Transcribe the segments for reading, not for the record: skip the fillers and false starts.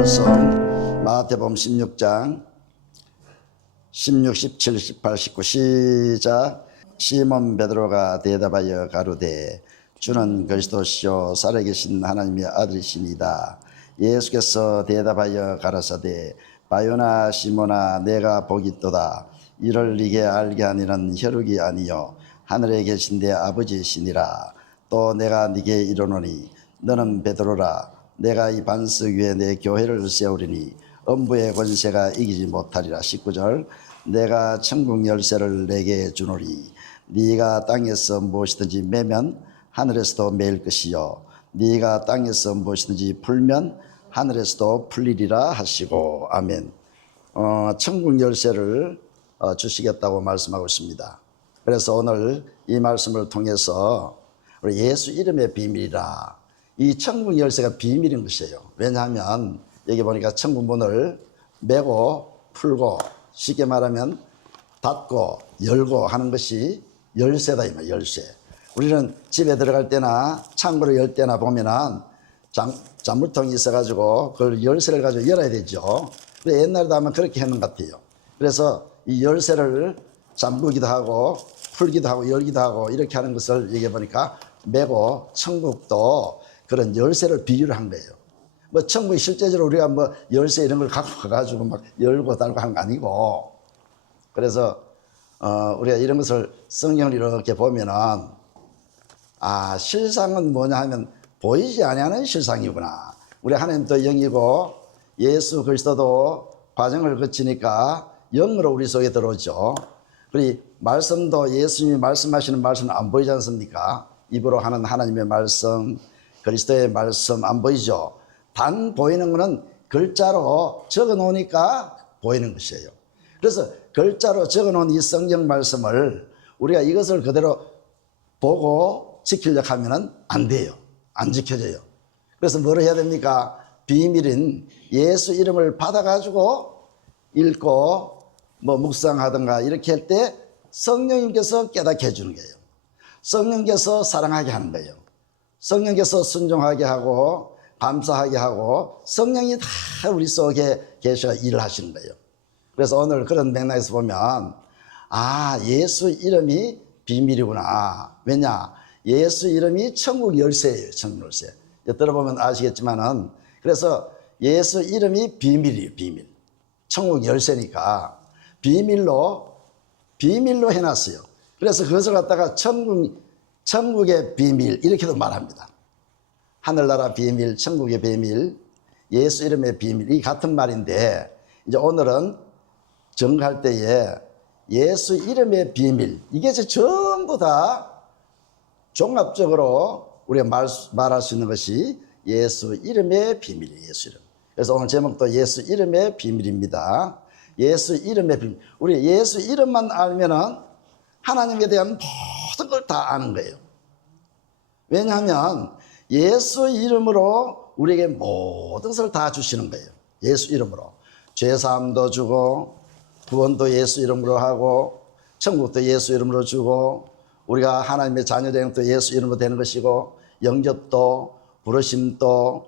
말씀 마태복음 16장 16, 17, 18, 19 시작. 시몬 베드로가 대답하여 가로되 주는 그리스도시요 살아계신 하나님의 아들이시니이다. 예수께서 대답하여 가라사대 바요나 시몬아 내가 복이 있도다. 이를 네게 알게 하니는 혈육이 아니요 하늘에 계신 내 아버지이시니라. 또 내가 네게 이르노니 너는 베드로라. 내가 이 반석 위에 내 교회를 세우리니 음부의 권세가 이기지 못하리라. 19절. 내가 천국 열쇠를 내게 주노니 네가 땅에서 무엇이든지 매면 하늘에서도 매일 것이요 네가 땅에서 무엇이든지 풀면 하늘에서도 풀리리라 하시고. 아멘. 천국 열쇠를 주시겠다고 말씀하고 있습니다. 그래서 오늘 이 말씀을 통해서 우리 예수 이름의 비밀이라, 이 천국 열쇠가 비밀인 것이에요. 왜냐하면 여기 보니까 천국 문을 매고 풀고, 쉽게 말하면 닫고 열고 하는 것이 열쇠다 이 말이에요. 열쇠. 우리는 집에 들어갈 때나 창고를 열 때나 보면은 잔물통이 있어가지고 그걸 열쇠를 가지고 열어야 되죠. 근데 옛날에도 아마 그렇게 했는 것 같아요. 그래서 이 열쇠를 잠그기도 하고 풀기도 하고 열기도 하고 이렇게 하는 것을 얘기해 보니까 매고, 천국도 그런 열쇠를 비유를 한 거예요. 뭐 천국이 실제적으로 우리가 뭐 열쇠 이런 걸 갖고 가가지고 막 열고 닫고 하는 거 아니고, 그래서 우리가 이런 것을 성경을 이렇게 보면은 실상은 뭐냐 하면 보이지 아니하는 실상이구나. 우리 하나님도 영이고 예수 그리스도도 과정을 거치니까 영으로 우리 속에 들어오죠. 그리고 말씀도 예수님이 말씀하시는 말씀은 안 보이지 않습니까? 입으로 하는 하나님의 말씀, 그리스도의 말씀 안 보이죠. 단 보이는 것은 글자로 적어 놓으니까 보이는 것이에요. 그래서 글자로 적어 놓은 이 성경 말씀을 우리가 이것을 그대로 보고 지키려고 하면 안 돼요. 안 지켜져요. 그래서 뭘 해야 됩니까? 비밀인 예수 이름을 받아가지고 읽고 뭐 묵상하든가 이렇게 할 때 성령님께서 깨닫게 해주는 거예요. 성령께서 사랑하게 하는 거예요. 성령께서 순종하게 하고 감사하게 하고 성령이 다 우리 속에 계셔 일을 하시는 거예요. 그래서 오늘 그런 맥락에서 보면 예수 이름이 비밀이구나. 왜냐? 예수 이름이 천국 열쇠예요. 천국 열쇠. 들어보면 아시겠지만은, 그래서 예수 이름이 비밀이에요. 비밀. 천국 열쇠니까 비밀로 해놨어요. 그래서 그것을 갖다가 천국의 비밀 이렇게도 말합니다. 하늘나라 비밀, 천국의 비밀, 예수 이름의 비밀, 이 같은 말인데, 이제 오늘은 정할 때에 예수 이름의 비밀, 이게 전부 다 종합적으로 우리가 말할 수 있는 것이 예수 이름의 비밀이에요. 예수 이름. 그래서 오늘 제목도 예수 이름의 비밀입니다. 예수 이름의 비밀. 우리 예수 이름만 알면은 하나님에 대한 모든 걸 다 아는 거예요. 왜냐하면 예수 이름으로 우리에게 모든 것을 다 주시는 거예요. 예수 이름으로. 죄사함도 주고, 구원도 예수 이름으로 하고, 천국도 예수 이름으로 주고, 우리가 하나님의 자녀되는 것도 예수 이름으로 되는 것이고, 영접도, 부르심도,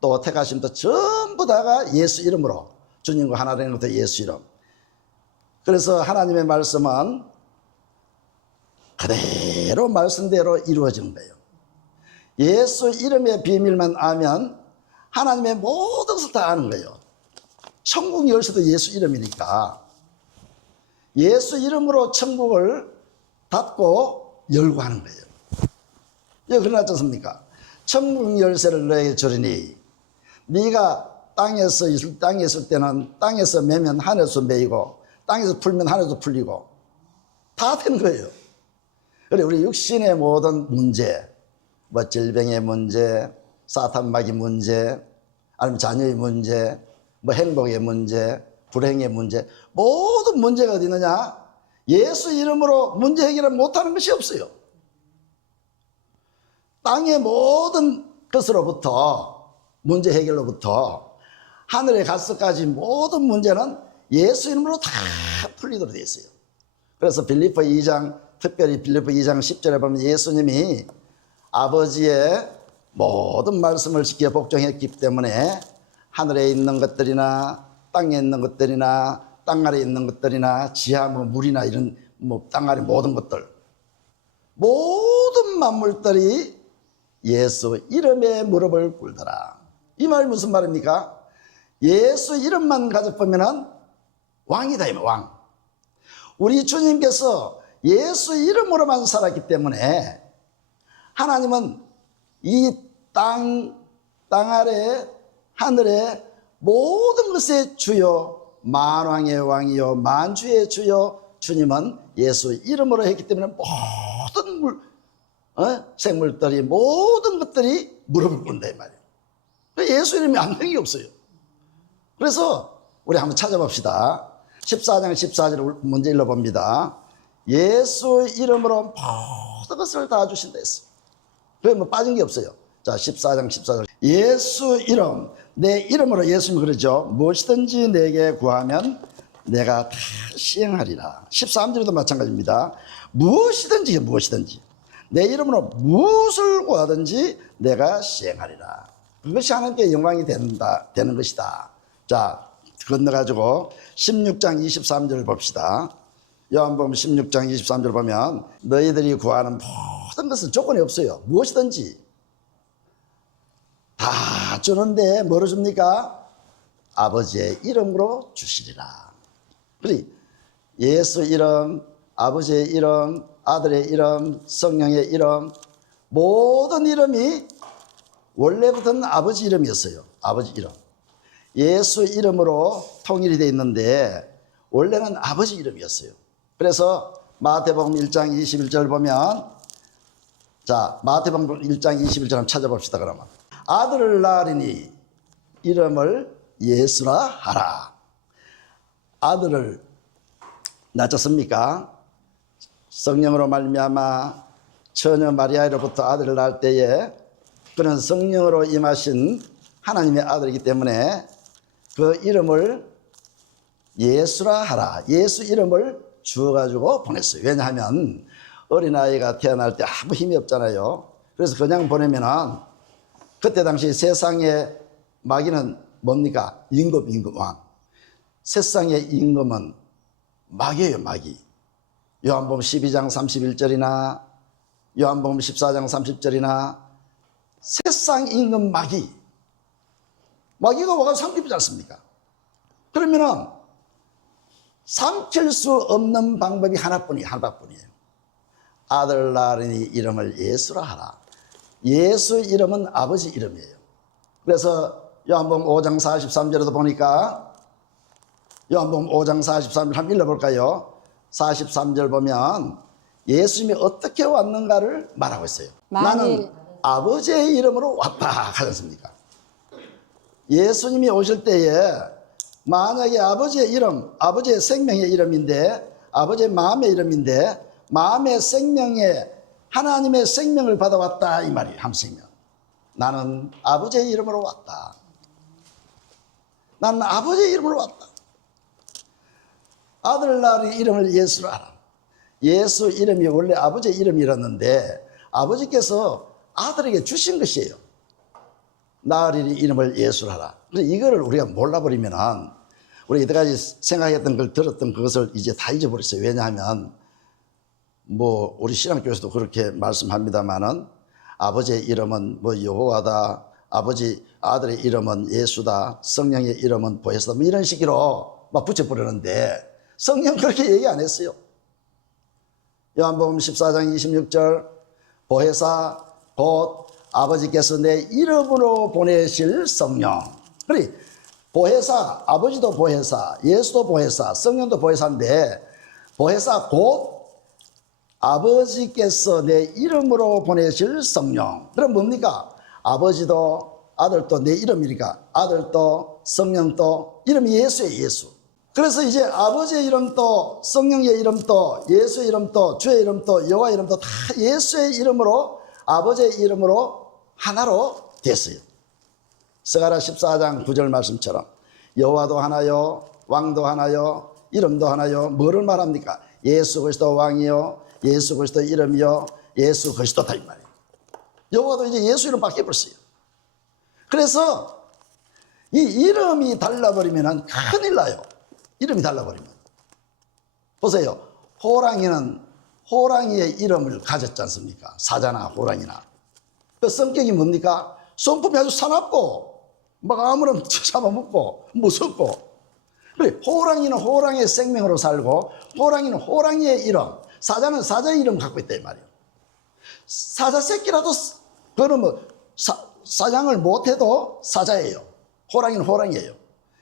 또 택하심도 전부 다가 예수 이름으로, 주님과 하나 되는 것도 예수 이름. 그래서 하나님의 말씀은 그대로 말씀대로 이루어지는 거예요. 예수 이름의 비밀만 알면 하나님의 모든 것을 다 아는 거예요. 천국 열쇠도 예수 이름이니까 예수 이름으로 천국을 닫고 열고 하는 거예요. 여기 그러지 않습니까? 천국 열쇠를 너에게 주리니 네가 땅에서 있을 때는 땅에서 매면 하늘에서 매이고 땅에서 풀면 하늘에서 풀리고 다 되는 거예요. 그래, 우리 육신의 모든 문제, 뭐 질병의 문제, 사탄마귀 문제, 아니면 자녀의 문제, 뭐 행복의 문제, 불행의 문제, 모든 문제가 어디 있느냐? 예수 이름으로 문제 해결을 못하는 것이 없어요. 땅의 모든 것으로부터, 문제 해결로부터 하늘에 가서까지 모든 문제는 예수 이름으로 다 풀리도록 되어 있어요. 그래서 빌립보 2장 특별히 빌립보 2장 10절에 보면 예수님이 아버지의 모든 말씀을 지켜 복종했기 때문에 하늘에 있는 것들이나 땅에 있는 것들이나 땅 아래에 있는 것들이나 지하 물이나 이런 땅 아래 모든 것들, 모든 만물들이 예수 이름에 무릎을 꿇더라. 이 말이 무슨 말입니까? 예수 이름만 가져보면 왕이다, 이 왕. 우리 주님께서 예수 이름으로만 살았기 때문에 하나님은 이 땅 아래 하늘의 모든 것의 주요, 만왕의 왕이요 만주의 주요 주님은 예수 이름으로 했기 때문에 모든 생물들이 모든 것들이 무릎을 꿇는다 이 말이에요. 예수 이름이 안 되는 게 없어요. 그래서 우리 한번 찾아봅시다. 14장 14절을 먼저 읽어봅니다. 예수 이름으로 모든 것을 다 주신다 했어요. 그래 뭐 빠진 게 없어요. 자, 14장 14절. 예수 이름, 내 이름으로 예수님이 그러죠. 무엇이든지 내게 구하면 내가 다 시행하리라. 13절에도 마찬가지입니다. 무엇이든지 내 이름으로 무엇을 구하든지 내가 시행하리라. 그것이 하나님께 영광이 되는 것이다. 자, 건너가지고 16장 23절 봅시다. 요한복음 16장 23절 보면 너희들이 구하는 모든 것은 조건이 없어요. 무엇이든지 다 주는데 뭐로 줍니까? 아버지의 이름으로 주시리라. 그래, 예수 이름, 아버지의 이름, 아들의 이름, 성령의 이름, 모든 이름이 원래부터는 아버지 이름이었어요. 아버지 이름. 예수 이름으로 통일이 되어 있는데 원래는 아버지 이름이었어요. 그래서 마태복음 1장 21절 보면, 자, 마태복음 1장 21절 한번 찾아봅시다. 그러면 아들을 낳으리니 이름을 예수라 하라. 아들을 낳았습니까? 성령으로 말미암아 처녀 마리아로부터 아들을 낳을 때에 그는 성령으로 임하신 하나님의 아들이기 때문에 그 이름을 예수라 하라. 예수 이름을 주어가지고 보냈어요. 왜냐하면 어린아이가 태어날 때 아무 힘이 없잖아요. 그래서 그냥 보내면은 그때 당시 세상의 마귀는 뭡니까? 임금 왕. 세상의 임금은 마귀예요, 마귀. 요한복음 12장 31절이나 요한복음 14장 30절이나 세상 임금 마귀가 와서 삼키지 않습니까? 그러면은 삼킬 수 없는 방법이 하나뿐이에요. 아들 낳으니 이름을 예수라 하라. 예수 이름은 아버지 이름이에요. 그래서 요한복음 5장 43절에도 보니까 요한복음 5장 43절 한번 읽어볼까요? 43절 보면 예수님이 어떻게 왔는가를 말하고 있어요. 나는 아버지의 이름으로 왔다 하지 않습니까? 예수님이 오실 때에 만약에 아버지의 이름, 아버지의 생명의 이름인데, 아버지의 마음의 이름인데, 마음의 생명에 하나님의 생명을 받아왔다 이 말이에요. 함생명. 나는 아버지의 이름으로 왔다. 나는 아버지의 이름으로 왔다. 아들 낳으리 이름을 예수로 하라. 예수 이름이 원래 아버지의 이름이었는데 아버지께서 아들에게 주신 것이에요. 낳으리 이름을 예수로 하라. 그래서 이거를 우리가 몰라버리면 우리가 이때까지 생각했던 걸 들었던 그것을 이제 다 잊어버렸어요. 왜냐하면 우리 신앙교에서도 그렇게 말씀합니다만은 아버지의 이름은 여호와다, 아들의 이름은 예수다, 성령의 이름은 보혜사다, 이런 식으로 막 붙여버리는데 성경 그렇게 얘기 안 했어요. 요한복음 14장 26절 보혜사 곧 아버지께서 내 이름으로 보내실 성령. 그래, 보혜사, 아버지도 보혜사, 예수도 보혜사, 성령도 보혜사인데 보혜사 곧 아버지께서 내 이름으로 보내실 성령. 그럼 뭡니까? 아버지도 아들도 내 이름이니까 아들도 성령도 이름이 예수예요. 예수. 그래서 이제 아버지의 이름도 성령의 이름도 예수의 이름도 주의 이름도 여호와의 이름도 다 예수의 이름으로 아버지의 이름으로 하나로 됐어요. 스가랴 14장 9절 말씀처럼 여호와도 하나요 왕도 하나요 이름도 하나요. 뭐를 말합니까? 예수 그리스도 왕이요 예수 그리스도 이름이요 예수 그리스도다 이 말이에요. 여호와도 이제 예수 이름 바뀌어버렸어요. 그래서 이 이름이 달라버리면 큰일 나요. 이름이 달라버리면. 보세요. 호랑이는 호랑이의 이름을 가졌지 않습니까? 사자나 호랑이나. 그 성격이 뭡니까? 성품이 아주 사납고 막 아무런 잡아먹고 무섭고. 그래, 호랑이는 호랑이의 생명으로 살고 호랑이는 호랑이의 이름, 사자는 사자의 이름 갖고 있다 이 말이에요. 사자 새끼라도 그거는 뭐 사냥을 못해도 사자예요. 호랑이는 호랑이예요.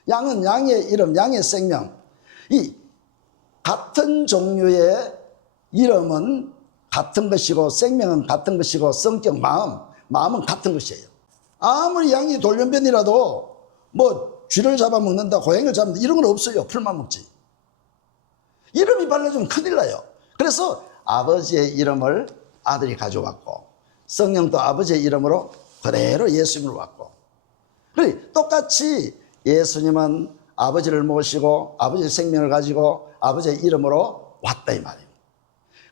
양은 양의 이름, 양의 생명. 이 같은 종류의 이름은 같은 것이고 생명은 같은 것이고 성격, 마음은 같은 것이에요. 아무리 양이 돌연변이라도 뭐 쥐를 잡아먹는다, 고양이를 잡는다 이런 건 없어요. 풀만 먹지. 이름이 발라주면 큰일 나요. 그래서 아버지의 이름을 아들이 가져왔고 성령도 아버지의 이름으로 그대로 예수님으로 왔고, 그래 똑같이 예수님은 아버지를 모시고 아버지의 생명을 가지고 아버지의 이름으로 왔다 이 말이에요.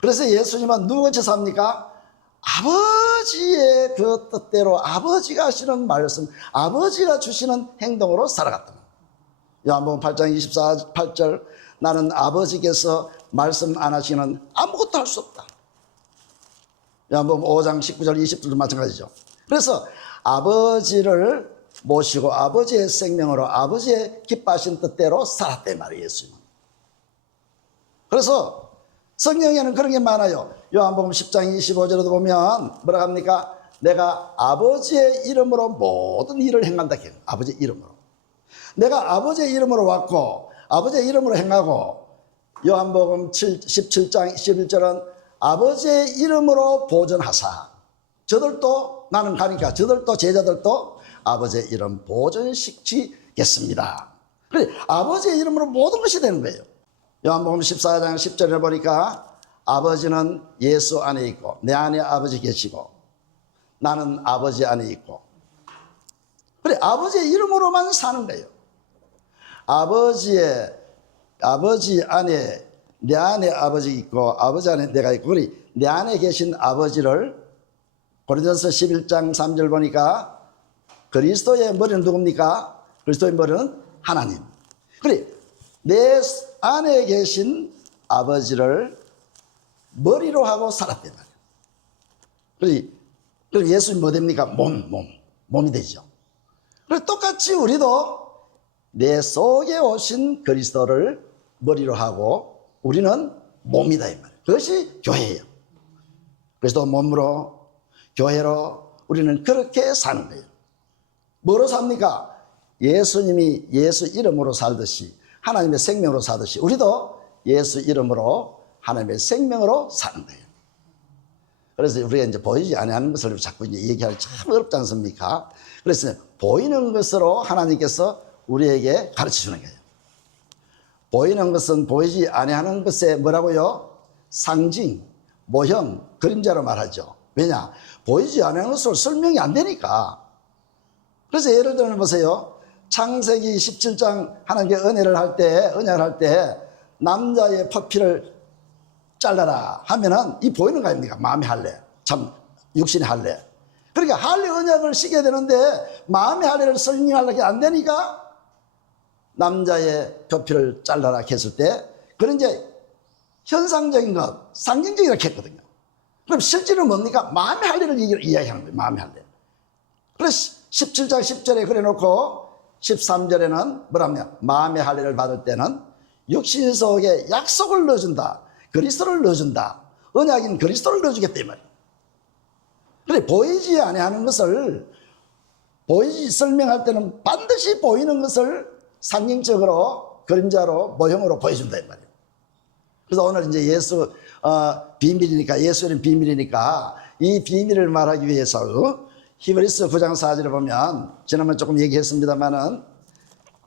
그래서 예수님은 누구같이 삽니까? 아버지의 그 뜻대로 아버지가 하시는 말씀, 아버지가 주시는 행동으로 살아갔다. 요한복음 8장 28절 나는 아버지께서 말씀 안 하시는 아무것도 할 수 없다. 요한복음 5장 19절 20절도 마찬가지죠. 그래서 아버지를 모시고 아버지의 생명으로 아버지의 기뻐하신 뜻대로 살았단 말이에요. 예수님은. 그래서 성경에는 그런 게 많아요. 요한복음 10장 25절에도 보면 뭐라 합니까? 내가 아버지의 이름으로 모든 일을 행한다. 아버지의 이름으로. 내가 아버지의 이름으로 왔고 아버지의 이름으로 행하고, 요한복음 17장 11절은 아버지의 이름으로 보존하사, 저들도 나는 가니까 저들도 제자들도 아버지의 이름 보존시키겠습니다. 그래 아버지의 이름으로 모든 것이 되는 거예요. 요한복음 14장 10절에 보니까 아버지는 예수 안에 있고 내 안에 아버지 계시고 나는 아버지 안에 있고, 그래 아버지의 이름으로만 사는 거예요. 아버지 안에 내 안에 아버지 있고 아버지 안에 내가 있고, 그래 내 안에 계신 아버지를 고린도전서 11장 3절 보니까 그리스도의 머리는 누굽니까? 그리스도의 머리는 하나님. 그래 내 안에 계신 아버지를 머리로 하고 살았단 말이에요. 그래 예수님 뭐 됩니까? 몸이 되죠. 그래 똑같이 우리도 내 속에 오신 그리스도를 머리로 하고 우리는 몸이다 이 말이에요. 그것이 교회예요. 그리스도 몸으로 교회로 우리는 그렇게 사는 거예요. 뭐로 삽니까? 예수님이 예수 이름으로 살듯이 하나님의 생명으로 사듯이 우리도 예수 이름으로 하나님의 생명으로 사는 거예요. 그래서 우리가 이제 보이지 않는 것을 자꾸 이제 얘기하기 참 어렵지 않습니까? 그래서 보이는 것으로 하나님께서 우리에게 가르쳐 주는 거예요. 보이는 것은 보이지 아니하는 것에 뭐라고요? 상징, 모형, 그림자로 말하죠. 왜냐? 보이지 않는 것으로 설명이 안 되니까. 그래서 예를 들어 보세요. 창세기 17장 하나님께 은혜를 할 때, 언약을 할 때 남자의 퍼피를 잘라라 하면은 이 보이는 거 아닙니까? 마음의 할례, 참 육신의 할례. 그러니까 할례 언약을 시켜야 되는데 마음의 할례를 설명하려고 안 되니까 남자의 표피를 잘라라 했을 때 그런 이제 현상적인 것, 상징적이라고 했거든요. 그럼 실제는 뭡니까? 마음의 할례를 이야기하는 거예요. 마음의 할례. 그래서 17장 10절에 그래 놓고 13절에는 뭐라냐? 마음의 할례를 받을 때는 육신 속에 약속을 넣어준다. 그리스도를 넣어준다. 언약인 그리스도를 넣어주겠다 이 말이에요. 그래 보이지 아니하는 것을 보이지 설명할 때는 반드시 보이는 것을 상징적으로 그림자로 모형으로 보여준다 이 말이에요. 그래서 오늘 이제 예수 비밀이니까, 예수는 비밀이니까 이 비밀을 말하기 위해서 히브리서 9장 4절에 보면 지난번에 조금 얘기했습니다만은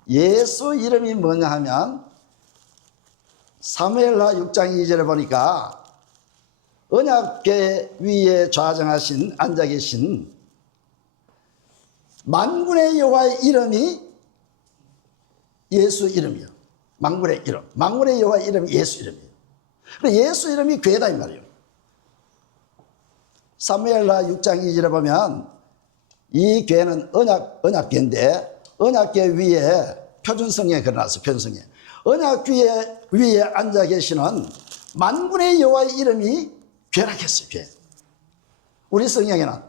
예수 이름이 뭐냐 하면 사무엘하 6장 2절에 보니까 언약궤 위에 좌정하신 앉아 계신 만군의 여호와의 이름이 예수 이름이요. 만군의 이름. 만군의 여호와의 이름이 예수 이름이에요. 예수 이름이 궤다 이 말이에요. 사무엘하 6장 2절에 보면 이 교회는 언약교회인데 언약교회 위에 표준성에 걸어놨어요. 표준성에. 언약교회 위에 앉아 계시는 만군의 여호와의 이름이 괴락했어요. 괴. 우리 성경에는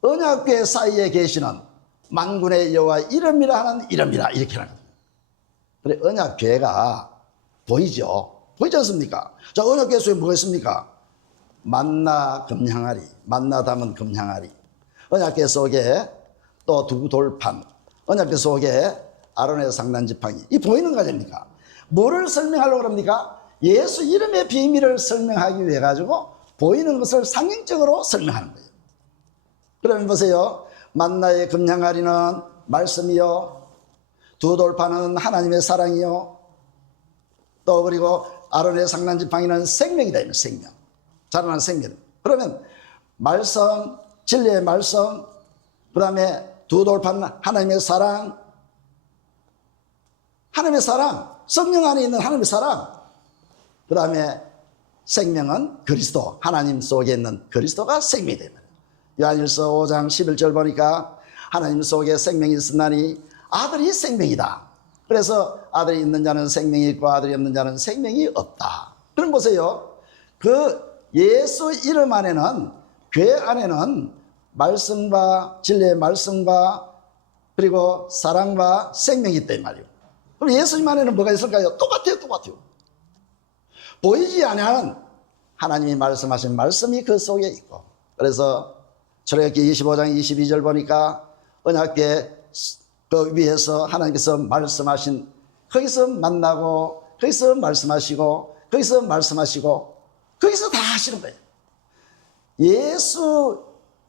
언약교회 사이에 계시는 만군의 여호와의 이름이라 하는 이름이라 이렇게 하거든요. 그래 언약교회가 보이죠. 보이지 않습니까? 자, 언약교회 속에 뭐가 있습니까? 만나 금향아리, 만나 담은 금향아리. 언약궤 속에 또 두 돌판, 언약궤 속에 아론의 상단지팡이. 이 보이는 거 아닙니까? 뭐를 설명하려고 합니까? 예수 이름의 비밀을 설명하기 위해 가지고 보이는 것을 상징적으로 설명하는 거예요. 그러면 보세요. 만나의 금향아리는 말씀이요, 두 돌판은 하나님의 사랑이요, 또 그리고 아론의 상단지팡이는 생명이다. 생명, 자라나는 생명. 그러면 말씀, 진리의 말씀, 그 다음에 두 돌판 하나님의 사랑, 하나님의 사랑, 성령 안에 있는 하나님의 사랑, 그 다음에 생명은 그리스도, 하나님 속에 있는 그리스도가 생명이 됩니다. 요한일서 5장 11절 보니까 하나님 속에 생명이 있으나니 아들이 생명이다. 그래서 아들이 있는 자는 생명이 있고 아들이 없는 자는 생명이 없다. 그럼 보세요. 그 예수 이름 안에는, 교회 안에는 말씀과 진리의 말씀과 그리고 사랑과 생명이 있다 이 말이에요. 그럼 예수님 안에는 뭐가 있을까요? 똑같아요. 보이지 않는 하나님이 말씀하신 말씀이 그 속에 있고, 그래서 출애굽기 25장 22절 보니까 언약궤 그 위에서 하나님께서 말씀하신, 거기서 만나고 거기서 말씀하시고 거기서 말씀하시고 거기서 다 하시는 거예요. 예수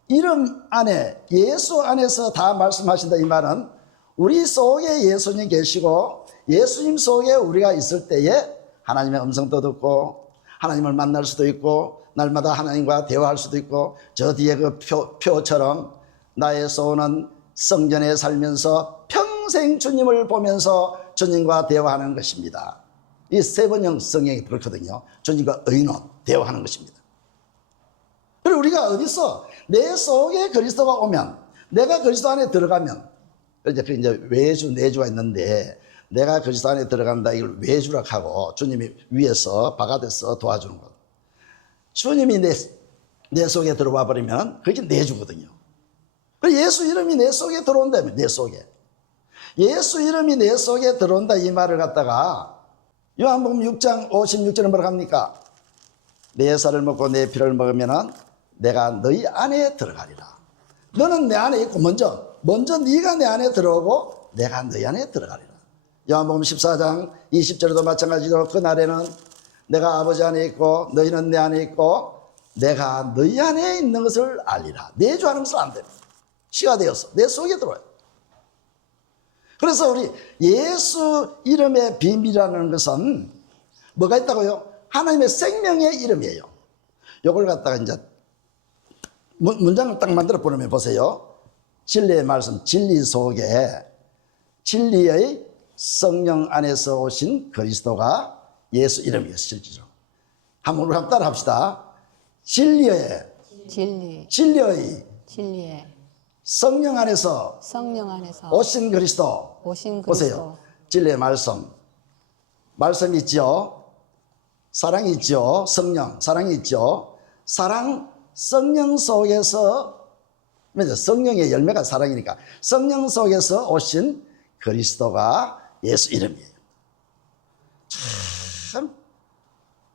이름 안에, 예수 안에서 다 말씀하신다 이 말은 우리 속에 예수님 계시고 예수님 속에 우리가 있을 때에 하나님의 음성도 듣고 하나님을 만날 수도 있고 날마다 하나님과 대화할 수도 있고, 저 뒤에 그 표처럼 나의 소원은 성전에 살면서 평생 주님을 보면서 주님과 대화하는 것입니다. 이 세 번역 성경이 그렇거든요. 주님과 의논, 대화하는 것입니다. 그리고 우리가 어디서 내 속에 그리스도가 오면, 내가 그리스도 안에 들어가면, 이제 외주, 내주가 있는데 내가 그리스도 안에 들어간다, 이걸 외주라고 하고 주님이 위에서 바깥에서 도와주는 것. 주님이 내 속에 들어와 버리면 그게 내주거든요. 그리고 예수 이름이 내 속에 들어온다면, 내 속에 예수 이름이 내 속에 들어온다 이 말을 갖다가 요한복음 6장 56절은 뭐라고 합니까? 내 살을 먹고 내 피를 먹으면 내가 너희 안에 들어가리라. 너는 내 안에 있고 먼저 네가 내 안에 들어오고 내가 너희 안에 들어가리라. 요한복음 14장 20절에도 마찬가지로 그날에는 내가 아버지 안에 있고 너희는 내 안에 있고 내가 너희 안에 있는 것을 알리라. 내주하는 것을 안 됩니다. 시가 되어서 내 속에 들어와요. 그래서 우리 예수 이름의 비밀이라는 것은 뭐가 있다고요? 하나님의 생명의 이름이에요. 이걸 갖다가 이제 문장을 딱 만들어 보면 보세요. 진리의 말씀, 진리 속에 진리의 성령 안에서 오신 그리스도가 예수 이름이에요. 실제로 한번 우리 한번 따라 합시다. 진리의 성령 안에서 오신 그리스도. 보세요. 진리의 말씀이 있죠. 사랑이 있죠. 사랑이 있죠. 성령 속에서, 성령의 열매가 사랑이니까 성령 속에서 오신 그리스도가 예수 이름이에요. 참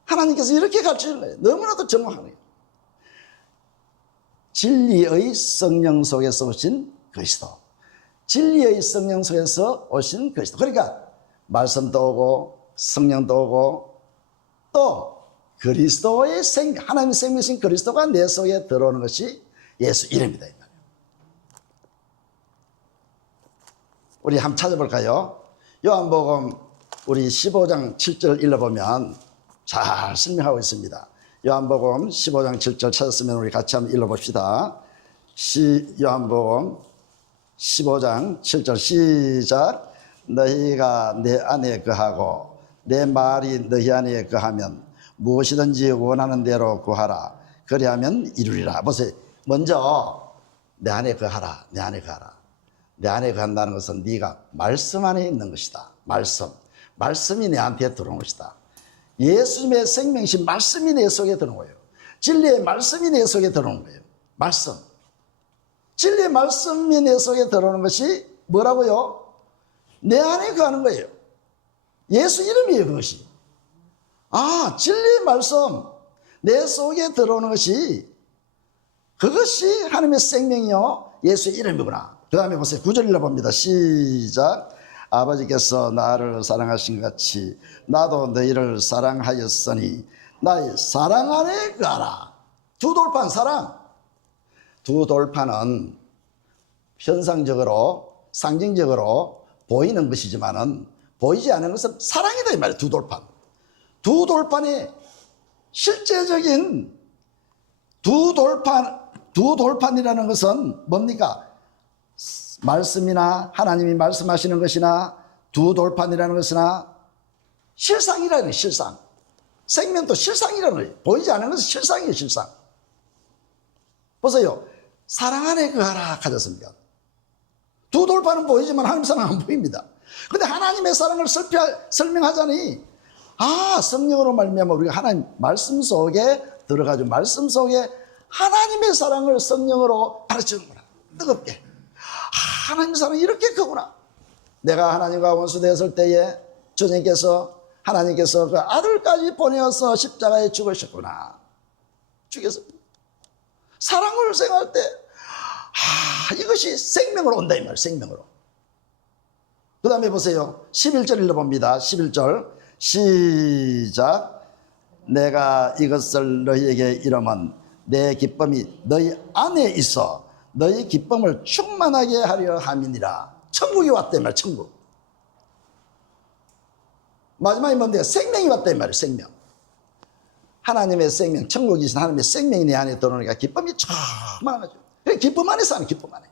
하나님께서 이렇게 가르치는 거예요. 너무나도 정확한 거예요. 진리의 성령 속에서 오신 그리스도, 진리의 성령 속에서 오신 그리스도. 그러니까 말씀도 오고 성령도 오고 또 그리스도의 생명, 하나님의 생명이신 그리스도가 내 속에 들어오는 것이 예수 이름이다. 우리 한번 찾아볼까요? 요한복음 우리 15장 7절 읽어보면 잘 설명하고 있습니다. 요한복음 15장 7절 찾았으면 우리 같이 한번 읽어봅시다. 요한복음 15장 7절 시작. 너희가 내 안에 거하고 내 말이 너희 안에 거하면 무엇이든지 원하는 대로 구하라. 그리하면 이루리라. 보세요. 먼저 내 안에 거하라. 내 안에 거하라. 내 안에 거한다는 것은 네가 말씀 안에 있는 것이다. 말씀이 내한테 들어오는 것이다. 예수님의 생명이신 말씀이 내 속에 들어오는 거예요. 진리의 말씀이 내 속에 들어오는 거예요. 말씀. 진리의 말씀이 내 속에 들어오는 것이 뭐라고요? 내 안에 거하는 거예요. 예수 이름이에요, 그것이. 아, 진리의 말씀 내 속에 들어오는 것이, 그것이 하나님의 생명이요 예수의 이름이구나. 그 다음에 보세요. 9절 읽어봅니다. 시작. 아버지께서 나를 사랑하신 것 같이 나도 너희를 사랑하였으니 나의 사랑 안에 거하라. 두 돌판 사랑. 두 돌판은 현상적으로 상징적으로 보이는 것이지만은 보이지 않는 것은 사랑이다 이 말이에요. 두 돌판. 두 돌판의 실제적인 두 돌판이라는 것은 뭡니까? 말씀이나 하나님이 말씀하시는 것이나 두 돌판이라는 것이나 실상이라는 거예요. 실상. 생명도 실상이라는 거예요. 보이지 않는 것은 실상이에요. 실상. 보세요. 사랑 안에 거하라 하셨습니까? 두 돌판은 보이지만 하나님 사랑 안 보입니다. 그런데 하나님의 사랑을 설명하자니, 아, 성령으로 말미암아 우리가 하나님 말씀 속에 들어가죠. 말씀 속에 하나님의 사랑을 성령으로 가르치는구나. 뜨겁게. 아, 하나님의 사랑이 이렇게 크구나. 내가 하나님과 원수되었을 때에 하나님께서 그 아들까지 보내어서 십자가에 죽으셨구나. 죽여서 사랑을 생각할 때, 아, 이것이 생명으로 온다 이 말이에요. 생명으로. 그 다음에 보세요. 11절 읽어봅니다. 11절 시작. 내가 이것을 너희에게 이르면 내 기쁨이 너희 안에 있어 너희 기쁨을 충만하게 하려 함이니라. 천국이 왔다 이 말이에요. 천국. 마지막에 뭔데? 생명이 왔다 이 말이에요. 생명. 하나님의 생명, 천국이신 하나님의 생명이 내 안에 들어오니까 기쁨이 충만하죠. 그래, 기쁨 안에 사는 기쁨 안에.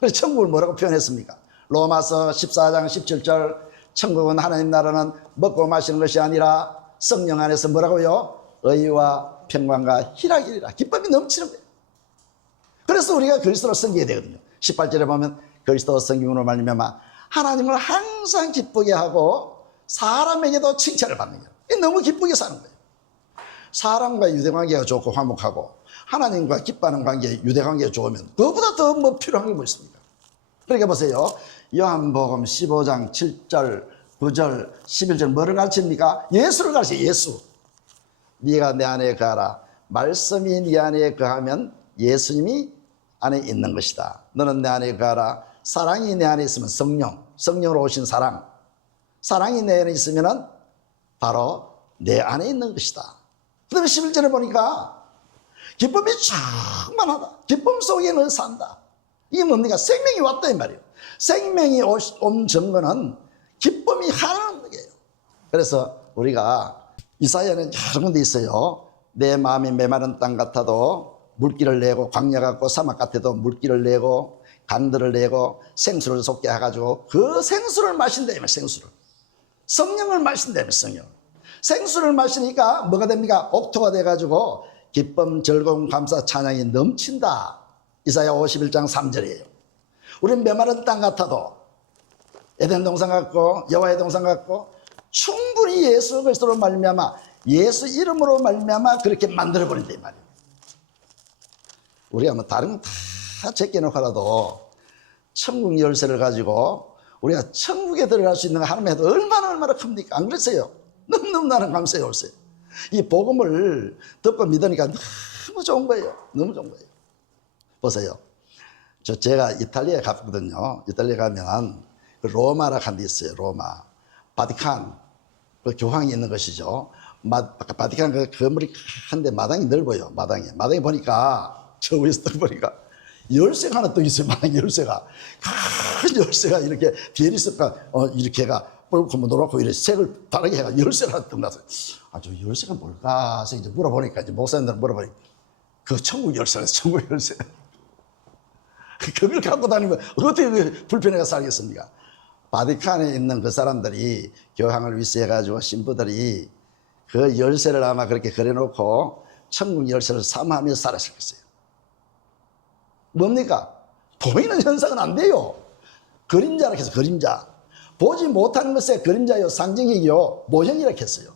그래서 천국을 뭐라고 표현했습니까? 로마서 14장 17절 천국은 하나님 나라는 먹고 마시는 것이 아니라 성령 안에서 뭐라고요? 의와 평강과 희락이라. 기쁨이 넘치는 거예요. 그래서 우리가 그리스도로 섬기게 되거든요. 18절에 보면 그리스도 섬김으로 말미암아 하나님을 항상 기쁘게 하고 사람에게도 칭찬을 받는 거예요. 너무 기쁘게 사는 거예요. 사람과 유대관계가 좋고 화목하고 하나님과 기뻐하는 관계, 유대관계가 좋으면 그보다 더 뭐 필요한 게 뭐 있습니까? 그러니까 보세요. 요한복음 15장 7절, 9절, 11절 뭐를 가르칩니까? 예수를 가르쳐요. 예수. 네가 내 안에 거하라. 말씀이 네 안에 거하면 예수님이 안에 있는 것이다. 너는 내 안에 거하라. 사랑이 내 안에 있으면 성령으로 오신 사랑. 사랑이 내 안에 있으면 바로 내 안에 있는 것이다. 그 다음에 11절에 보니까 기쁨이 충만하다. 기쁨 속에 늘 산다. 이게 뭡니까? 생명이 왔다 이 말이에요. 생명이 온 증거는 기쁨이 하는 거예요. 그래서 우리가 이사야는 여러 군데 있어요. 내 마음이 메마른 땅 같아도 물기를 내고 광야 같고 사막 같아도 물기를 내고 강들을 내고 생수를 솟게 해가지고 그 생수를 마신다면 생수를. 성령을 마신다면 성령. 생수를 마시니까 뭐가 됩니까? 옥토가 돼가지고 기쁨, 즐거움, 감사, 찬양이 넘친다. 이사야 51장 3절이에요. 우리는 메마른 땅 같아도 에덴 동산 같고 여호와의 동산 같고 충분히 예수 그리스도로 말미암아 예수 이름으로 말미암아 그렇게 만들어버린다 이 말이에요. 우리가 뭐 다른 거 다 제껴놓고라도 천국 열쇠를 가지고 우리가 천국에 들어갈 수 있는 거 하나님의 얼마나 큽니까? 안 그랬어요? 너무너무 나는 감사해 올세요. 이 복음을 듣고 믿으니까 너무 좋은 거예요. 너무 좋은 거예요. 보세요. 제가 이탈리아에 갔거든요. 이탈리아에 가면 그 로마라 한 데 있어요. 로마. 바티칸. 그 교황이 있는 것이죠. 바티칸 그 건물이 한데 마당이 넓어요. 마당에 보니까 저 위에서 딱 보니까 열쇠가 하나 또 있어요. 마당에 열쇠가. 큰 열쇠가 이렇게 디에리스가 이렇게가 뻘고 노랗고 이렇게 색을 다르게 해가 열쇠를 하나 딱 놨어요. 아, 저 열쇠가 뭘까? 해서 이제 물어보니까 이제 목사님들 물어보니까 그 천국 열쇠라서 천국 열쇠. 그걸 갖고 다니면 어떻게 불편해가 살겠습니까? 바티칸에 있는 그 사람들이 교황을 위시해가지고 신부들이 그 열쇠를 아마 그렇게 그려놓고 천국 열쇠를 삼하며 살았을 것이에요. 뭡니까? 보이는 현상은 안 돼요. 그림자라 해서 그림자. 보지 못하는 것의 그림자요, 상징이요, 모형이라 했어요.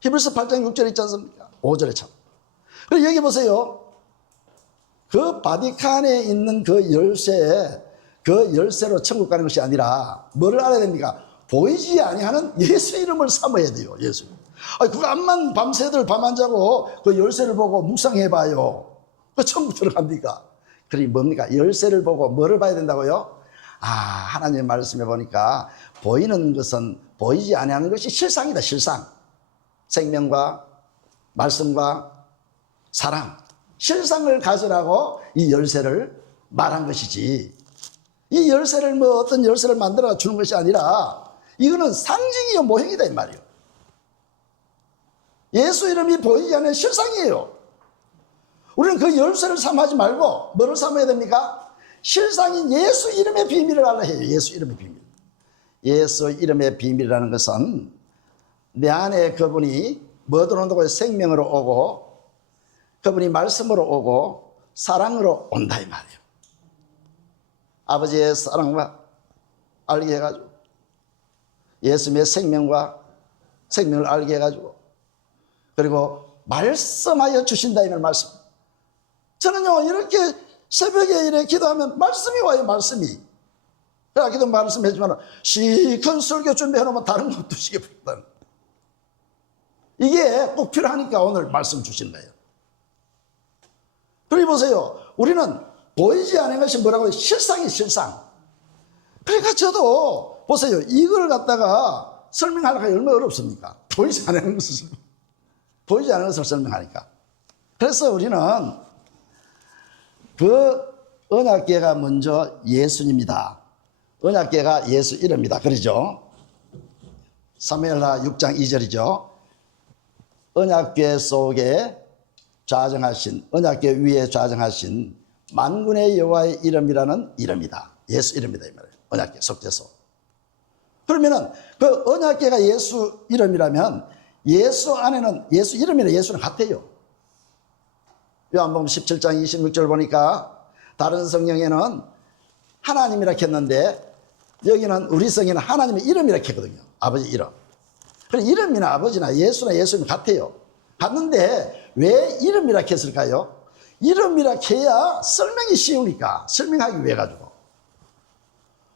히브리서 8장 6절 있지 않습니까? 5절에 참. 그리고 여기 보세요. 그 바티칸에 있는 그 열쇠에, 그 열쇠로 천국 가는 것이 아니라 뭐를 알아야 됩니까? 보이지 아니하는 예수 이름을 삼아야 돼요. 예수. 그거 암만 밤새들 밤 안 자고 그 열쇠를 보고 묵상해봐요. 그 천국 들어갑니까? 그러니 뭡니까? 열쇠를 보고 뭐를 봐야 된다고요? 하나님의 말씀에 보니까 보이는 것은 보이지 아니하는 것이 실상이다. 실상. 생명과 말씀과 사랑, 실상을 가지라고 이 열쇠를 말한 것이지, 이 열쇠를 뭐 어떤 열쇠를 만들어 주는 것이 아니라 이거는 상징이요, 모형이다 이 말이에요. 예수 이름이 보이지 않는 실상이에요. 우리는 그 열쇠를 삼하지 말고 뭐를 삼아야 됩니까? 실상인 예수 이름의 비밀을 알아야 해요. 예수 이름의 비밀. 예수 이름의 비밀이라는 것은 내 안에 그분이 뭐 들어온다고요? 생명으로 오고, 그분이 말씀으로 오고, 사랑으로 온다 이 말이에요. 아버지의 사랑과 알게 해가지고, 예수님의 생명과 생명을 알게 해가지고, 그리고 말씀하여 주신다 이 말씀. 저는요, 이렇게 새벽에 이렇게 기도하면 말씀이 와요, 말씀이. 그래, 기도 말씀해주면 시큰 설교 준비해놓으면 다른 것도 시게 부르다는. 이게 꼭 필요하니까 오늘 말씀 주신 거예요. 그리고 보세요. 우리는 보이지 않는 것이 뭐라고요? 실상이 실상. 그러니까 저도 보세요. 이걸 갖다가 설명하려고 얼마나 어렵습니까? 보이지 않는 것을. 보이지 않는 것을 설명하니까. 그래서 우리는 그 언약궤가 먼저 예수님이다. 언약궤가 예수 이름이다. 그러죠? 사무엘하 6장 2절이죠. 언약궤 속에 좌정하신, 언약궤 위에 좌정하신 만군의 여호와의 이름이라는 이름이다. 예수 이름이다 이 말이에요. 언약궤 속죄소. 그러면은 그 언약궤가 예수 이름이라면 예수 안에는 예수 이름이나 예수는 같아요. 요한복음 17장 26절 보니까 다른 성경에는 하나님이라 했는데 여기는 우리 성경에는 하나님의 이름이라 했거든요. 아버지 이름. 그럼 이름이나 아버지나 예수나 예수는 같아요. 같는데 왜 이름이라 했을까요? 이름이라 해야 설명이 쉬우니까, 설명하기 위해 가지고.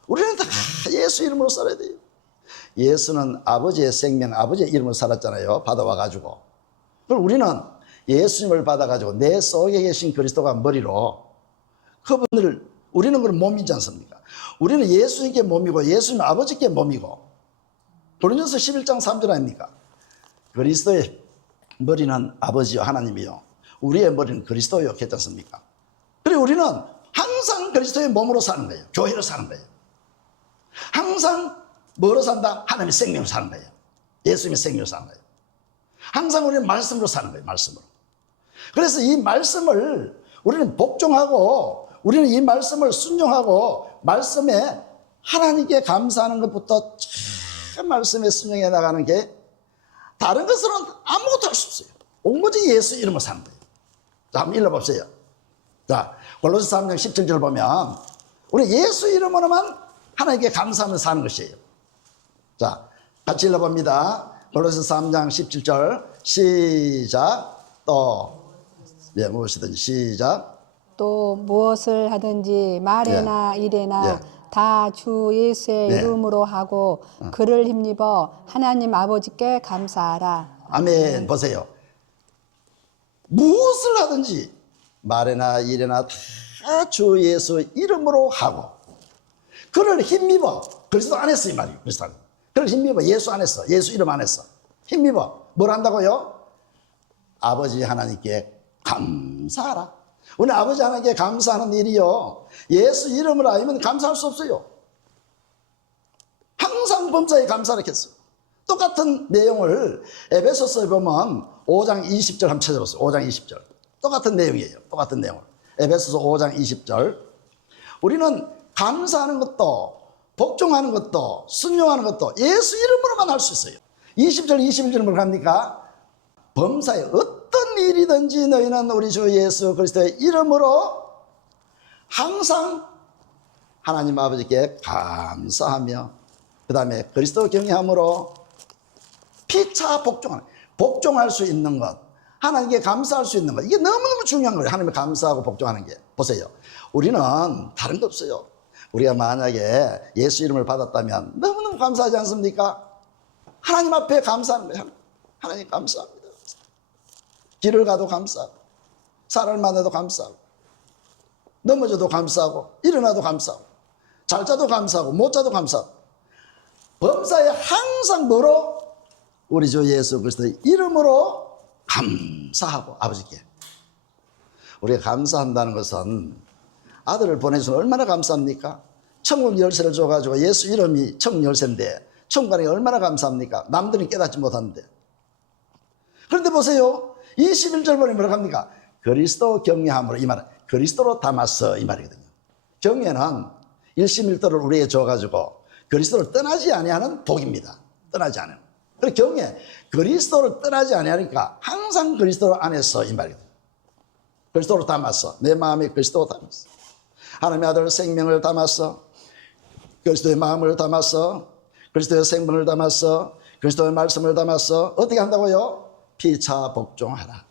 우리는 다 예수 이름으로 살아야 돼요. 예수는 아버지의 생명, 아버지의 이름으로 살았잖아요. 받아와 가지고. 그럼 우리는 예수님을 받아 가지고 내 속에 계신 그리스도가 머리로, 그분을, 우리는 그런 몸이지 않습니까? 우리는 예수님께 몸이고 예수님 아버지께 몸이고. 고린도서 11장 3절 아닙니까? 그리스도의 머리는 아버지요 하나님이요, 우리의 머리는 그리스도요 했지 않습니까? 그리고 우리는 항상 그리스도의 몸으로 사는 거예요. 교회로 사는 거예요. 항상 뭐로 산다? 하나님의 생명으로 사는 거예요. 예수님의 생명으로 사는 거예요. 항상 우리는 말씀으로 사는 거예요. 말씀으로. 그래서 이 말씀을 우리는 복종하고, 우리는 이 말씀을 순종하고, 말씀에 하나님께 감사하는 것부터 참 말씀에 순종해 나가는 게, 다른 것으로는 아무것도 할 수 없어요. 오로지 예수 이름을 사는 거예요. 자, 한번 읽어봅시다. 자, 골로새 3장 17절 보면 우리 예수 이름으로만 하나님께 감사하며 사는 것이에요. 자, 같이 읽어봅니다. 골로새 3장 17절 시작. 또 무엇이든지 시작. 또 무엇을 하든지 말에나 일에나 다 주 예수의 이름으로 하고 그를 힘입어 하나님 아버지께 감사하라. 아멘. 보세요. 무엇을 하든지 말에나 일에나 다 주 예수 이름으로 하고 그를 힘입어, 그리스도 안에서 이 말이에요. 그리스도 안에서. 그를 힘입어, 예수 안에서, 예수 이름 안에서 힘입어. 뭘 한다고요? 아버지 하나님께 감사하라. 우리 아버지 하나님께 감사하는 일이요, 예수 이름을 알면 감사할 수 없어요. 항상 범사에 감사를 했어요. 똑같은 내용을 에베소서에 보면 5장 20절 한번 찾아보세요. 5장 20절. 똑같은 내용이에요. 똑같은 내용을. 에베소서 5장 20절. 우리는 감사하는 것도, 복종하는 것도, 순종하는 것도 예수 이름으로만 할 수 있어요. 20절, 21절은 뭘 합니까? 범사에 어떤 일이든지 너희는 우리 주 예수 그리스도의 이름으로 항상 하나님 아버지께 감사하며 그 다음에 그리스도 경외함으로 피차 복종할 수 있는 것, 하나님께 감사할 수 있는 것, 이게 너무너무 중요한 거예요. 하나님께 감사하고 복종하는 게. 보세요, 우리는 다른 거 없어요. 우리가 만약에 예수 이름을 받았다면 너무너무 감사하지 않습니까? 하나님 앞에 감사하는 거예요. 하나님 감사합니다. 길을 가도 감사하고, 사람을 만나도 감사하고, 넘어져도 감사하고, 일어나도 감사하고, 잘 자도 감사하고, 못 자도 감사하고, 범사에 항상 뭐로? 우리 주 예수 그리스도의 이름으로 감사하고 아버지께. 우리가 감사한다는 것은 아들을 보내주셔서 얼마나 감사합니까? 천국 열쇠를 줘가지고 예수 이름이 천국 열쇠인데 천국 가는 게 얼마나 감사합니까? 남들이 깨닫지 못하는데. 그런데 보세요, 21절 보니 뭐라고 합니까? 그리스도 경외함으로, 이 말은 그리스도로 담았어, 이 말이거든요. 경외는 일심일도를 우리에게 줘가지고 그리스도를 떠나지 아니하는 복입니다. 떠나지 않아요. 그리고 경외, 그리스도를 떠나지 아니하니까 항상 그리스도 안에서, 이 말이거든요. 그리스도로 담았어. 내 마음에 그리스도로 담았어. 하나님의 아들 생명을 담았어. 그리스도의 마음을 담았어. 그리스도의 생명을 담았어. 그리스도의 말씀을 담았어. 어떻게 한다고요? 피차 복종하라.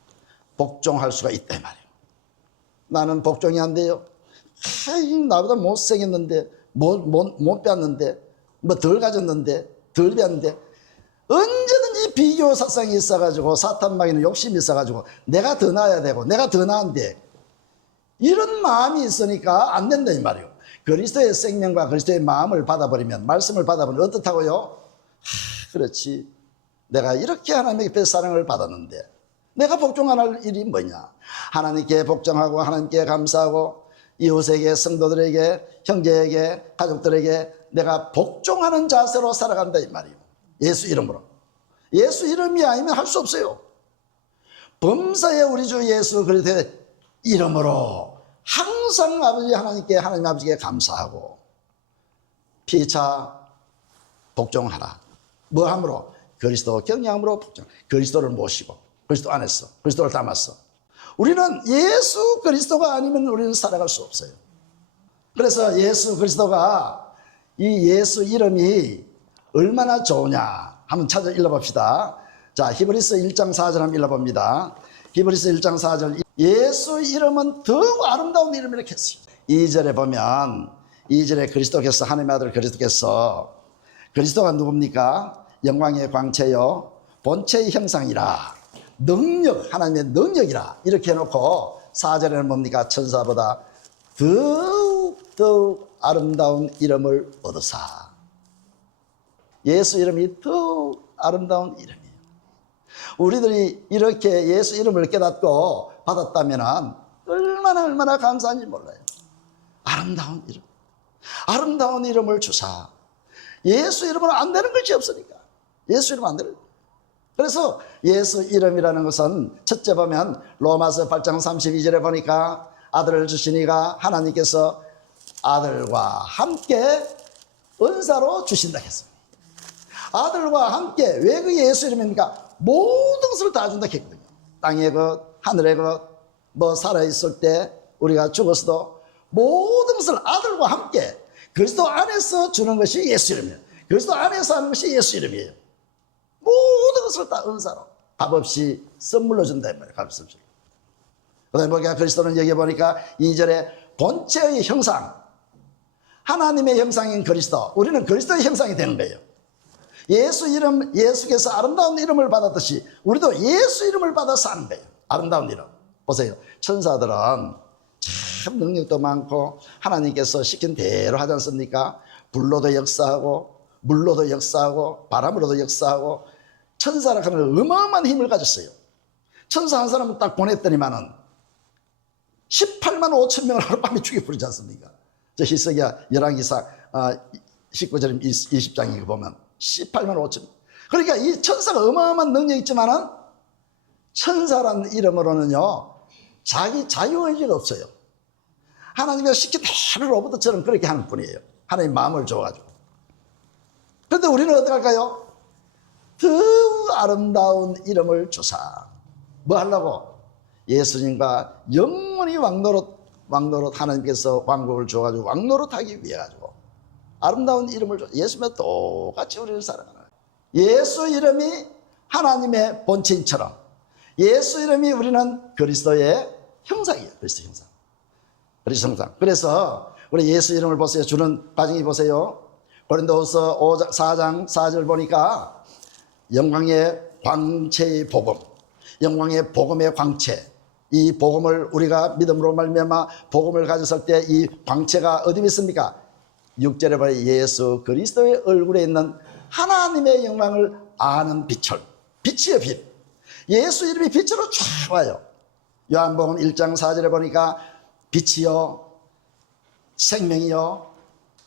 복종할 수가 있다, 이 말이에요. 나는 복종이 안 돼요. 나보다 못생겼는데, 못 배웠는데, 뭐 덜 가졌는데, 덜 배웠는데, 언제든지 비교 사상이 있어가지고, 사탄마귀는 욕심이 있어가지고, 내가 더 나아야 되고, 내가 더 나은데, 이런 마음이 있으니까 안 된다, 이 말이에요. 그리스도의 생명과 그리스도의 마음을 받아버리면, 말씀을 받아버리면 어떻다고요? 그렇지. 내가 이렇게 하나님께 사랑을 받았는데 내가 복종할 일이 뭐냐? 하나님께 복종하고 하나님께 감사하고 이웃에게, 성도들에게, 형제에게, 가족들에게 내가 복종하는 자세로 살아간다, 이 말이에요. 예수 이름으로. 예수 이름이 아니면 할 수 없어요. 범사에 우리 주 예수 그리스도의 이름으로 항상 아버지 하나님께, 하나님 아버지께 감사하고 피차 복종하라. 뭐 함으로? 그리스도 경외함으로 복종. 그리스도를 모시고 그리스도 안에서 그리스도를 담았어. 우리는 예수 그리스도가 아니면 우리는 살아갈 수 없어요. 그래서 예수 그리스도가, 이 예수 이름이 얼마나 좋으냐 한번 찾아 읽어봅시다. 자, 히브리서 1장 4절 한번 읽어봅니다. 히브리서 1장 4절. 예수 이름은 더욱 아름다운 이름, 이렇게 했어요. 2절에 보면 2절에 그리스도께서, 하나님의 아들 그리스도께서, 그리스도가 누굽니까? 영광의 광채요 본체의 형상이라, 능력, 하나님의 능력이라, 이렇게 해놓고 4절에는 뭡니까? 천사보다 더욱 아름다운 이름을 얻으사. 예수 이름이 더욱 아름다운 이름이에요. 우리들이 이렇게 예수 이름을 깨닫고 받았다면 얼마나 감사한지 몰라요. 아름다운 이름, 아름다운 이름을 주사. 예수 이름은 안 되는 것이 없으니까. 예수 이름 안 되는 거예요. 그래서 예수 이름이라는 것은 첫째 보면 로마서 8장 32절에 보니까 아들을 주시니가 하나님께서 아들과 함께 은사로 주신다 했습니다. 아들과 함께. 왜 그 예수 이름입니까? 모든 것을 다 준다 했거든요. 땅의 것, 하늘의 것, 뭐 살아있을 때 우리가 죽었어도 모든 것을 아들과 함께 그리스도 안에서 주는 것이 예수 이름이에요. 그리스도 안에서 하는 것이 예수 이름이에요. 모든 것을 다 은사로 값없이 선물로 준다, 이 말이에요. 값없이. 그 다음에 보니까 그리스도는 여기 보니까 2절에 본체의 형상, 하나님의 형상인 그리스도, 우리는 그리스도의 형상이 되는 거예요. 예수 이름, 예수께서 아름다운 이름을 받았듯이 우리도 예수 이름을 받아 사는 거예요. 아름다운 이름. 보세요, 천사들은 참 능력도 많고 하나님께서 시킨 대로 하지 않습니까? 불로도 역사하고 물로도 역사하고 바람으로도 역사하고. 천사라 하면 어마어마한 힘을 가졌어요. 천사 한 사람을 딱 보냈더니만은 18만 5천 명을 하루밤에 죽여버리지 않습니까? 저 히스기야 열왕기사 19절 20장에 보면 18만 5천 명. 그러니까 이 천사가 어마어마한 능력이 있지만은 천사라는 이름으로는요 자기 자유의지가 없어요. 하나님이 시킨 대로 로봇처럼 그렇게 하는 뿐이에요. 하나님 마음을 줘가지고. 그런데 우리는 어떡할까요? 더 아름다운 이름을 주사. 뭐 하려고? 예수님과 영원히 왕노릇 하나님께서 왕국을 줘가지고 왕노릇하기 위해 가지고 아름다운 이름을 줘. 예수님과 똑같이 우리를 사랑하는 예수 이름이 하나님의 본체인처럼 예수 이름이 우리는 그리스도의 형상이에요. 그리스도 형상. 그리스도 형상. 그래서 우리 예수 이름을 보세요. 주는 과정이 보세요. 고린도후서 4장 4절 보니까 영광의 광채의 복음, 영광의 복음의 광채. 이 복음을 우리가 믿음으로 말미암아 복음을 가졌을 때 이 광채가 어디 있습니까? 6절에 보면 예수 그리스도의 얼굴에 있는 하나님의 영광을 아는 빛을, 빛이요 빛. 예수 이름이 빛으로 쫙 와요. 요한복음 1장 4절에 보니까 빛이요 생명이요,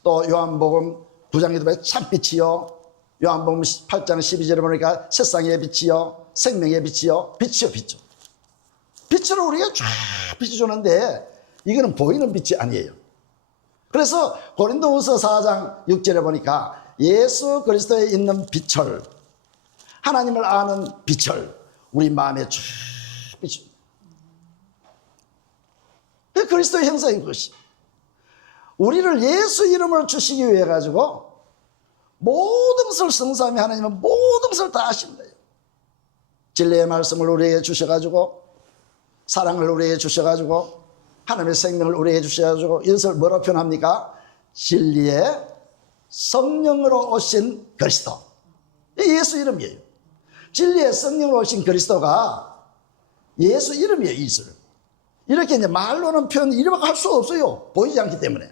또 요한복음 9장에도 보면 참빛이요, 요한복음 8장 12절에 보니까 세상의 빛이요 생명의 빛이요, 빛이요 빛이요. 빛으로 우리가 쫙 비춰주는데 이거는 보이는 빛이 아니에요. 그래서 고린도후서 4장 6절에 보니까 예수 그리스도에 있는 빛을, 하나님을 아는 빛을 우리 마음에 쫙 비추. 그리스도의 형상인 것이 우리를 예수 이름을 주시기 위해 가지고 모든 것을 성삼위 하나님은 모든 것을 다 하신 거예요. 진리의 말씀을 우리에게 주셔가지고 사랑을 우리에게 주셔가지고 하나님의 생명을 우리에게 주셔가지고 이것을 뭐라 표현합니까? 진리의 성령으로 오신 그리스도. 예수 이름이에요. 진리의 성령으로 오신 그리스도가 예수 이름이에요. 예수 이름. 이렇게 이제 말로는 표현 이름을 할 수 없어요. 보이지 않기 때문에.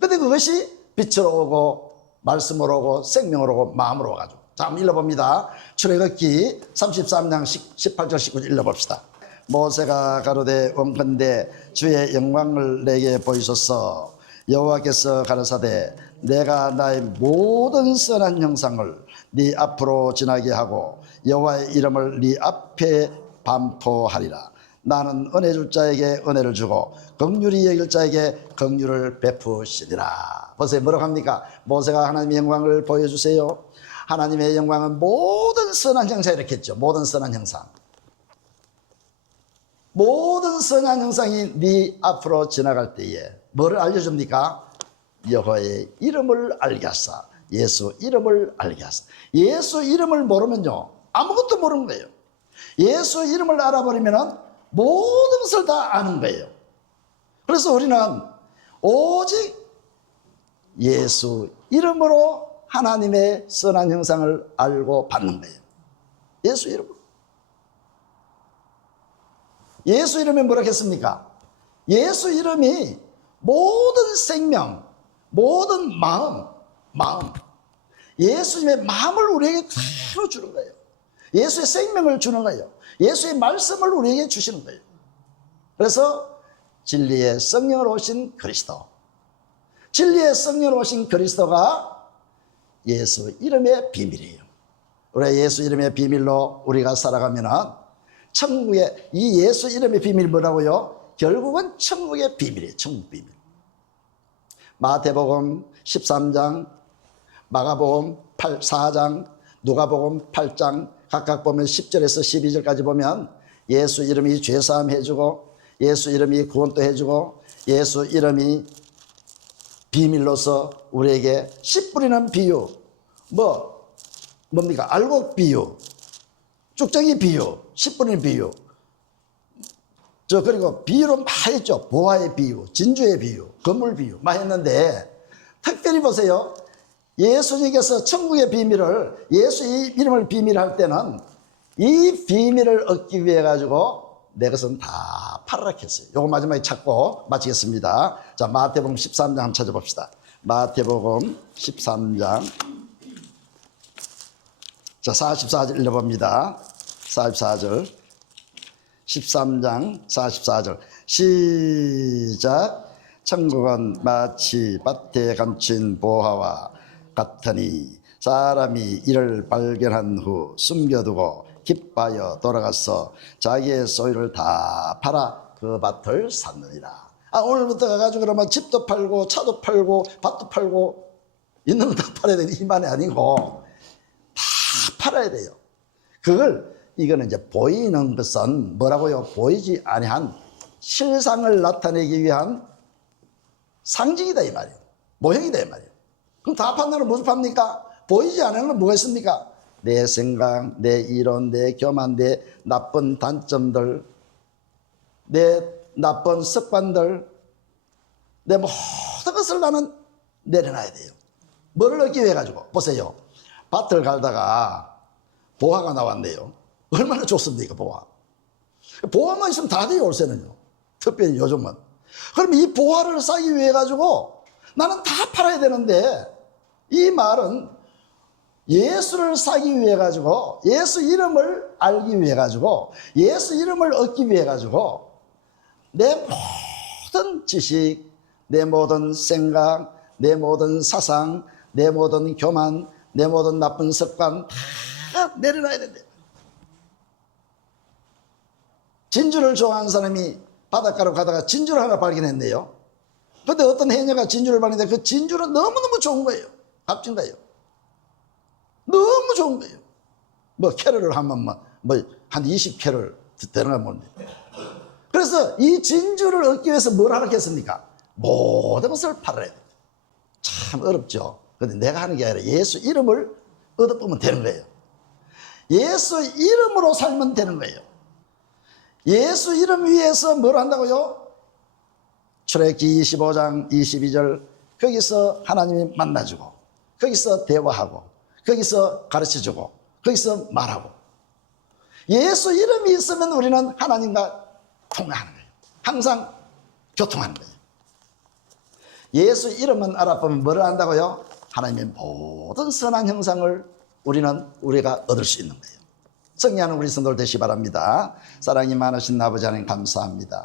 근데 그것이 빛으로 오고 말씀으로 오고 생명으로 오고 마음으로 오가지고. 자, 한번 읽어봅니다. 출애굽기 33장 18절 19절 읽어봅시다. 모세가 가로되 원컨대 주의 영광을 내게 보이소서. 여호와께서 가라사대 내가 나의 모든 선한 형상을 네 앞으로 지나게 하고 여호와의 이름을 네 앞에 반포하리라. 나는 은혜 줄 자에게 은혜를 주고 긍휼히 여길 자에게 긍휼을 베푸시리라. 보세요. 뭐라고 합니까? 모세가 하나님의 영광을 보여주세요. 하나님의 영광은 모든 선한 형상 이렇게 했죠. 모든 선한 형상. 모든 선한 형상이 네 앞으로 지나갈 때에 뭐를 알려줍니까? 여호와의 이름을 알게 하사. 예수 이름을 알게 하사. 예수 이름을 모르면요 아무것도 모르는 거예요. 예수 이름을 알아버리면 모든 것을 다 아는 거예요. 그래서 우리는 오직 예수 이름으로 하나님의 선한 형상을 알고 받는 거예요. 예수 이름으로. 예수 이름이 뭐라고 했습니까? 예수 이름이 모든 생명, 모든 마음, 예수님의 마음을 우리에게 그대로 주는 거예요. 예수의 생명을 주는 거예요. 예수의 말씀을 우리에게 주시는 거예요. 그래서 진리의 성령으로 오신 그리스도, 진리의 성령으로 오신 그리스도가 예수 이름의 비밀이에요. 우리 예수 이름의 비밀로 우리가 살아가면은 천국의 이 예수 이름의 비밀 뭐라고요? 결국은 천국의 비밀이에요. 천국 비밀. 마태복음 13장, 마가복음 4장, 누가복음 8장 각각 보면 10절에서 12절까지 보면 예수 이름이 죄사함 해주고 예수 이름이 구원도 해주고 예수 이름이 비밀로서 우리에게 씨 뿌리는 비유, 뭡니까? 알곡 비유, 쭉정이 비유, 씨 뿌리는 비유, 그리고 비유로 많이 했죠. 보화의 비유, 진주의 비유, 건물 비유 많이 했는데 특별히 보세요. 예수님께서 천국의 비밀을, 예수 이름을 비밀할 때는 이 비밀을 얻기 위해 가지고 내 것은 다 팔아라 했어요. 요거 마지막에 찾고 마치겠습니다. 자, 마태복음 13장 한번 찾아봅시다. 마태복음 13장. 자, 44절 읽어봅니다. 44절. 13장 44절. 시작. 천국은 마치 밭에 감춘 보화와 같으니 사람이 이를 발견한 후 숨겨두고 기뻐하여 돌아가서 자기의 소유를 다 팔아 그 밭을 샀느니라. 오늘부터 가가지고 그러면 집도 팔고 차도 팔고 밭도 팔고 있는 거 다 팔아야 되는 이 말이 아니고 다 팔아야 돼요. 그걸 이거는 이제 보이는 것은 뭐라고요? 보이지 아니한 실상을 나타내기 위한 상징이다 이 말이에요. 모형이다 이 말이에요. 그럼 다 판단을 무슨 팝니까? 보이지 않는 건 뭐가 있습니까? 내 생각, 내 이론, 내 교만, 내 나쁜 단점들, 내 나쁜 습관들, 내 모든 것을 나는 내려놔야 돼요. 뭐를 얻기 위해 가지고 보세요. 밭을 갈다가 보화가 나왔네요. 얼마나 좋습니까 보화. 보화만 있으면 다 돼요 올세는요. 특별히 요즘은. 그럼 이 보화를 싸기 위해 가지고 나는 다 팔아야 되는데, 이 말은 예수를 사기 위해 가지고, 예수 이름을 알기 위해 가지고, 예수 이름을 얻기 위해 가지고 내 모든 지식, 내 모든 생각, 내 모든 사상, 내 모든 교만, 내 모든 나쁜 습관 다 내려놔야 된대. 진주를 좋아하는 사람이 바닷가로 가다가 진주를 하나 발견했네요. 근데 어떤 해녀가 진주를 발견했는데 그 진주는 너무너무 좋은 거예요. 값진 거예요. 너무 좋은 거예요. 뭐 캐럴을 하면 한 20캐럴 되는 걸 모릅니다. 그래서 이 진주를 얻기 위해서 뭘 하겠습니까? 모든 것을 팔아야 돼요. 참 어렵죠. 근데 내가 하는 게 아니라 예수 이름을 얻어보면 되는 거예요. 예수 이름으로 살면 되는 거예요. 예수 이름 위해서 뭘 한다고요? 출애굽기 25장 22절 거기서 하나님이 만나주고, 거기서 대화하고, 거기서 가르쳐주고, 거기서 말하고. 예수 이름이 있으면 우리는 하나님과 통화하는 거예요. 항상 교통하는 거예요. 예수 이름은 알아보면 뭐를 안다고요? 하나님의 모든 선한 형상을 우리가 얻을 수 있는 거예요. 승리하는 우리 성도들 되시 바랍니다. 사랑이 많으신 아버지 하나님 감사합니다.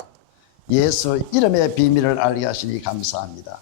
예수 이름의 비밀을 알게 하시니 감사합니다.